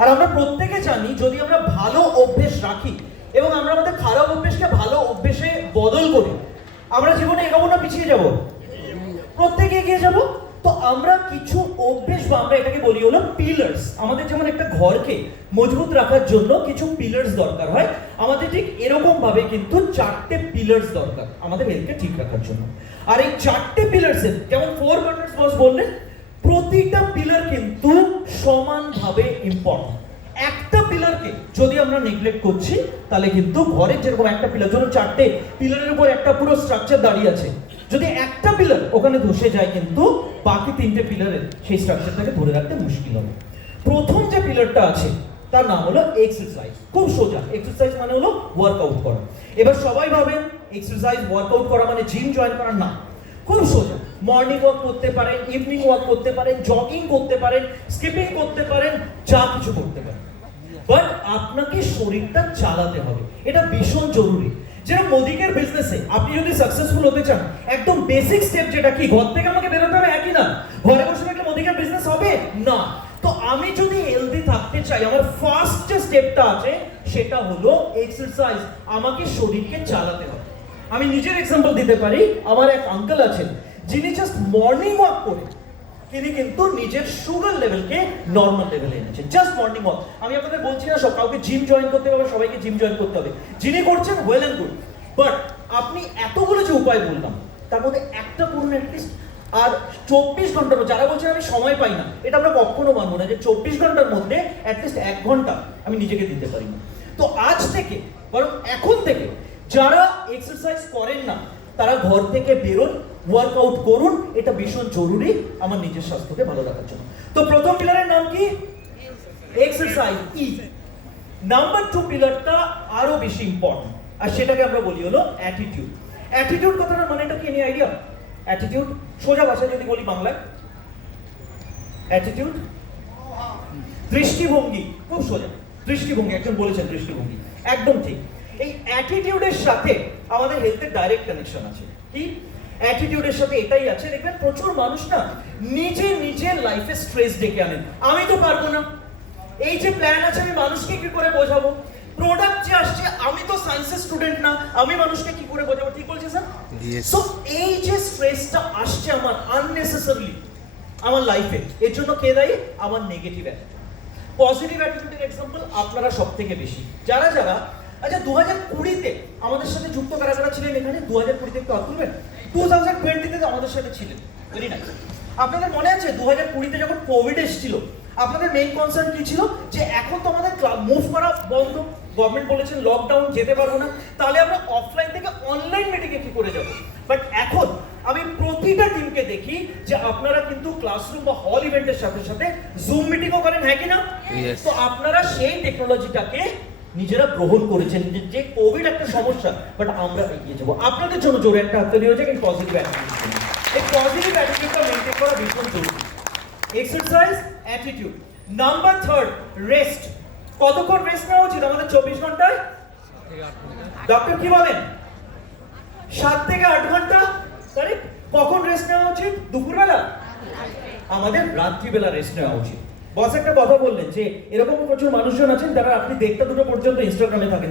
আর আমরা প্রত্যেকে জানি যদি আমরা ভালো অভ্যেস রাখি এবং আমরা আমাদের খারাপ অভ্যেসকে ভালো অভ্যেসে বদল করি, আমরা জীবনে এগোবো না পিছিয়ে যাব? প্রত্যেকে এগিয়ে যাব। তো আমরা কিছু অভ্যেস বা আমরা এটাকে বলি হলো পিলার্স। আমাদের যেমন একটা ঘরকে মজবুত রাখার জন্য কিছু পিলার্স দরকার হয়, আমাদের ঠিক এরকম ভাবে কিন্তু 4টে পিলার্স দরকার আমাদের হেলথকে ঠিক রাখার জন্য। আর এই 4টে পিলার্সের যেমন 4 কর্নার্স বস বললেন, প্রতিটা পিলার কিন্তু সমানভাবে ইম্পর্টেন্ট। একটা পিলারকে যদি আমরা নেগলেক্ট করছি তাহলে কিন্তু ঘরের যেরকম একটা পিলার, ধরুন 4টে পিলারের উপর একটা পুরো স্ট্রাকচার দাঁড়িয়ে আছে, যদি একটা পিলার ওখানে ধসে যায় কিন্তু বাকি 3টে পিলারের সেই স্ট্রাকচারটাকে ধরে রাখতে মুশকিল হবে। প্রথম যে পিলারটা আছে তার নাম হলো এক্সারসাইজ। খুব সোজা, এক্সারসাইজ মানে হলো ওয়ার্কআউট করা। এবার সবাই ভাবেন এক্সারসাইজ ওয়ার্কআউট করা মানে জিম জয়েন করা, না। খুব সোজা, মর্নিং ওয়াক করতে পারেন, ইভিনিং ওয়াক করতে পারেন, জগিং করতে পারেন, স্কিপিং করতে পারেন, যা কিছু করতে পারেন, বাট আপনাকে শরীরটা চালাতে হবে, এটা ভীষণ জরুরি। যেরকম মোদিকের বিজনেসে আপনি যদি সাকসেসফুল হতে চান, একদম বেসিক স্টেপ যেটা কি, ঘর থেকে আমাকে বেরোতে হবে, একই না। ঘরে বসে থাকলে মোদিকের বিজনেস হবে না। তো আমি যদি হেলদি থাকতে চাই, আমার ফার্স্ট যে স্টেপটা আছে সেটা হলো এক্সারসাইজ। আমাকে শরীরকে চালাতে হবে। আমি নিজের এক্সাম্পল দিতে পারি। আমার এক আঙ্কেল আছেন যিনি জাস্ট মর্নিং ওয়াক করে তিনি কিন্তু নিজের সুগার লেভেলকে নর্মাল লেভেলে এনেছেন, জাস্ট মর্নিং ওয়াক। আমি আপনাদের বলছি না সব কাউকে জিম জয়েন করতে হবে, সবাইকে জিম জয়েন করতে হবে। যিনি করছেন ওয়েল এন্ড গুড, বাট আপনি এতগুলো যে উপায় বললাম তার মধ্যে একটা করুন অ্যাটলিস্ট। আর 24 ঘন্টার, যারা বলছেন আমি সময় পাই না, এটা আমরা কখনো মানবো না যে 24 ঘন্টার মধ্যে অ্যাটলিস্ট 1 ঘন্টা আমি নিজেকে দিতে পারি না। তো আজ থেকে, বরং এখন থেকে যারা এক্সারসাইজ করেন না তারা ঘর থেকে বেরোন, ওয়ার্কআউট করুন, এটা ভীষণ জরুরি আমার নিজের স্বাস্থ্যকে ভালো রাখার জন্য। তো প্রথম পিলারের নাম কি? এক্সারসাইজ, ই। নাম্বার 2 পিলারটা আরো বেশি ইম্পর্টেন্ট, আর সেটাকে আমরা বলি হলো অ্যাটিটিউড। অ্যাটিটিউড কথাটার মানেটা কি, এনি আইডিয়া? অ্যাটিটিউড সোজা ভাষায় যদি বলি বাংলায়, অ্যাটিটিউড দৃষ্টিভঙ্গি। খুব সোজা, দৃষ্টিভঙ্গি। একজন বলেছেন দৃষ্টিভঙ্গি, একদম ঠিক। এই অ্যাটিটিউডের সাথে আমাদের হেলথের ডাইরেক্ট কানেকশন আছে। কি অ্যাটিটিউডের সাথে? এটাই আছে, দেখবেন প্রচুর মানুষ না নিজের লাইফে স্ট্রেস ডেকে আনেন। আমি তো পারবো না, এই যে প্ল্যান আছে আমি মানুষকে কি করে বোঝাবো, প্রোডাক্ট যে আসছে আমি তো সায়েন্সের স্টুডেন্ট না, আমি মানুষকে কি করে বোঝাবো? ঠিক বলছি স্যার? সো এই যে স্ট্রেসটা আসছে আমার আননেসেসারিলি আমার লাইফে, এর জন্য কে দায়ী? আমার নেগেটিভ অ্যাটিটিউড। পজিটিভ অ্যাটিটিউডের এক্সাম্পল আপনারা সব থেকে বেশি, যারা আচ্ছা 2020-তে আমাদের সাথে যুক্ত কারা কারা ছিলেন এখানে? 2020-তে একটু হাত তুলবেন। 2020-তে আমাদের সাথে ছিলেন, ভেরি নাইস। আপনাদের মনে আছে 2020-তে যখন কোভিড এসেছিল, আপনাদের মেইন কনসার্ন কি ছিল? যে এখন তো আমাদের মুভ করা বন্ধ, গভর্নমেন্ট বলেছেন লকডাউন, যেতে পারবো না, তাহলে আমরা অফলাইন থেকে অনলাইন মিটিংয়ে কি করে যাব? বাট এখন আমি প্রতিটা টিমকে দেখি যে আপনারা কিন্তু ক্লাসরুম বা হল ইভেন্টের সাথে সাথে জুম মিটিংও করেন, হ্যাঁ কি না? তো আপনারা সেই টেকনোলজিটাকে নিজেরা গ্রহণ করেছেন যে কোভিড একটা সমস্যা, বাট আমরা এগিয়ে যাবো। আপনাদের জন্য জোরে একটা হাততালি হয়ে যায় এই পজিটিভ অ্যাটিটিউড। এই পজিটিভ অ্যাটিটিউডটা মেইনটেইন করা ভীষণ জরুরি। Exercise, attitude. Number 3, rest. কতক্ষণ রেস্ট নেওয়া উচিত আমাদের 24 ঘন্টায়? ডক্টর কি বলেন? 7 থেকে 8 ঘন্টা। কারেক্ট। কখন রেস্ট নেওয়া উচিত? দুপুরবেলা? আমাদের রাত্রিবেলা রেস্ট নেওয়া উচিত। বস একটা কথা বললেন যে এরকম প্রচুর মানুষজন আছেন যারা আপনি 1টা-2টো পর্যন্ত ইনস্টাগ্রামে থাকেন।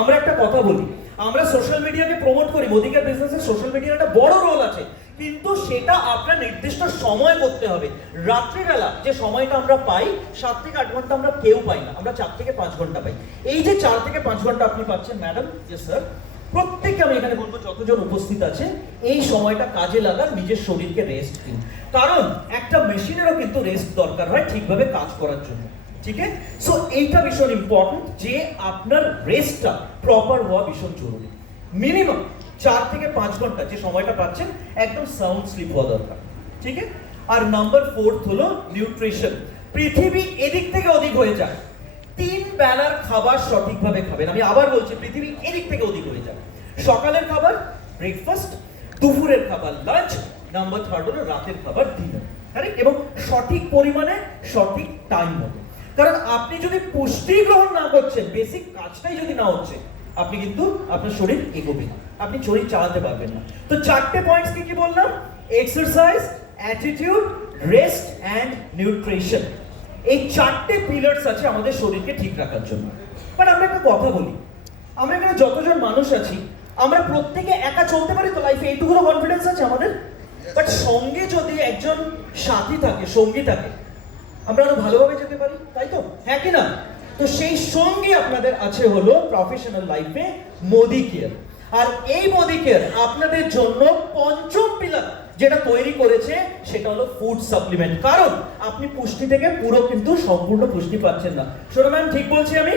আমরা একটা কথা বলি, আমরা সোশ্যাল মিডিয়াকে প্রমোট করি, মোদিকের বিজনেসে সোশ্যাল মিডিয়ার একটা বড় রোল আছে, কিন্তু সেটা আপনার নির্দিষ্ট সময় করতে হবে। রাত্রিবেলা যে সময়টা আমরা পাই 7 থেকে 8 ঘন্টা আমরা কেউ পাই না, আমরা 4 থেকে 5 ঘন্টা পাই। এই যে 4 থেকে 5 ঘন্টা আপনি পাচ্ছেন ম্যাডাম, ইয়েস স্যার, প্রত্যেককে আমি এখানে বলবো যতজন উপস্থিত আছে এই সময়টা কাজে লাগান, নিজের শরীরকে রেস্ট দিন। কারণ একটা মেশিনেরও কিন্তু রেস্ট দরকার হয় ঠিকভাবে কাজ করার জন্য, ঠিক আছে? সো এইটা ভীষণ ইম্পর্টেন্ট যে আপনার রেস্টটা প্রপার হওয়া ভীষণ জরুরি। মিনিমাম 4 থেকে 5 ঘন্টা যে সময়টা পাচ্ছেন একদম সাউন্ড স্লিপ হওয়া দরকার, ঠিক আছে? আর নাম্বার 4 হলো নিউট্রিশন। পৃথিবী এদিক থেকে ওদিক হয়ে যায়, 3 বেলার খাবার সঠিকভাবে খাবেন। আমি আবার বলছি, পৃথিবী এদিক থেকে ওদিক হয়ে যায়। সকালের খাবার ব্রেকফাস্ট, দুপুরের খাবার লাঞ্চ, নাম্বার 3 হলো রাতের খাবার ডিনার, কারেক্ট? এবং সঠিক পরিমাণে সঠিক টাইম মতো। কারণ আপনি যদি পুষ্টি গ্রহণ না করছেন, বেসিক কাজটাই যদি না হচ্ছে, আপনি কিন্তু আপনার শরীর এগোবে না, আপনি শরীর চালাতে পারবেন না। তো 4টে পয়েন্টস কি বললাম? Exercise, attitude, rest and nutrition. এই 4টে পিলার্স আছে আমাদের শরীরকে ঠিক রাখার জন্য। বাট আমরা একটা কথা বলি, আমরা এখানে যতজন মানুষ আছি আমরা প্রত্যেকে একা চলতে পারি তো লাইফে, এইটুকুনো কনফিডেন্স আছে আমাদের। বাট সঙ্গে যদি একজন সাথী থাকে, সঙ্গী থাকে, আমরা আরো ভালোভাবে যেতে পারি, তাই তো? হ্যাঁ কি না? তো সেই সঙ্গে আপনাদের আছে হলো প্রফেশনাল লাইফে মোদি কেয়ার। আর এই মোদি কেয়ার আপনাদের জন্য পঞ্চম পিলার যেটা তৈরি করেছে সেটা হলো ফুড সাপ্লিমেন্ট। কারণ আপনি পুষ্টি থেকে পুরো কিন্তু সম্পূর্ণ পুষ্টি পাচ্ছেন না। শোনো ম্যাম, ঠিক বলছি আমি?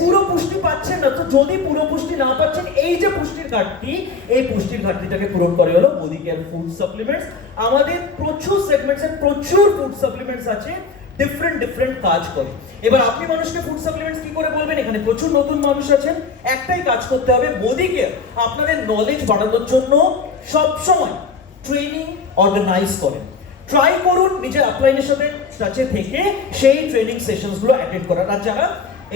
পুরো পুষ্টি পাচ্ছেন না। তো যদি পুরো পুষ্টি না পাচ্ছেন, এই যে পুষ্টির ঘাটতি, এই পুষ্টির ঘাটতিটাকে পূরণ করে হলো মোদি কেয়ার ফুড সাপ্লিমেন্টস। আমাদের প্রচুর সেগমেন্টসে প্রচুর ফুড সাপ্লিমেন্টস আছে, ডিফারেন্ট কাজ করে। এবার আপনি মানুষকে ফুড সাপ্লিমেন্টস কি করে বলবেন? এখানে প্রচুর নতুন মানুষ আছেন, একটাই কাজ করতে হবে, মোদি কেয়ার আপনাদের নলেজ বাড়ানোর জন্য সবসময় ট্রেনিং অর্গানাইজ করেন। ট্রাই করুন নিজের আপলাইনের সাথে টাচে থেকে সেই ট্রেনিং সেশনসগুলো অ্যাটেন্ড করার। আর যারা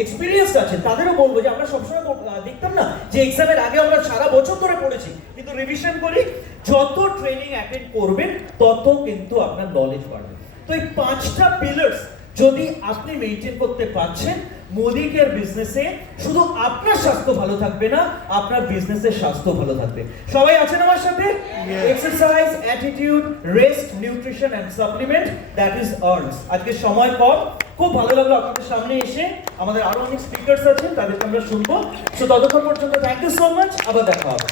এক্সপিরিয়েন্স আছে তাদেরও বলবো যে আমরা সবসময় দেখতাম না যে এক্সামের আগে আমরা সারা বছর ধরে পড়েছি, কিন্তু রিভিশন করি। যত ট্রেনিং অ্যাটেন্ড করবেন তত কিন্তু আপনার নলেজ বাড়বে। তো এই 5টা পিলার্স যদি আপনি মেইনটেইন করতে পারছেন, মোদি কেয়ার বিজনেসে শুধু আপনার স্বাস্থ্য ভালো থাকবে না, আপনার বিজনেসের স্বাস্থ্য ভালো থাকবে। সবাই আছেন আমার সাথে? Exercise, attitude, rest, nutrition and supplement, that is earns. আজকে সময় কম, খুব ভালো লাগলো আপনাদের সামনে এসে। আমাদের আরো অনেক স্পিকার্স আছেন, তাদেরকে আমরা শুনবো। সো ততক্ষণ পর্যন্ত থ্যাংক ইউ সো মাচ, আবার দেখা হবে।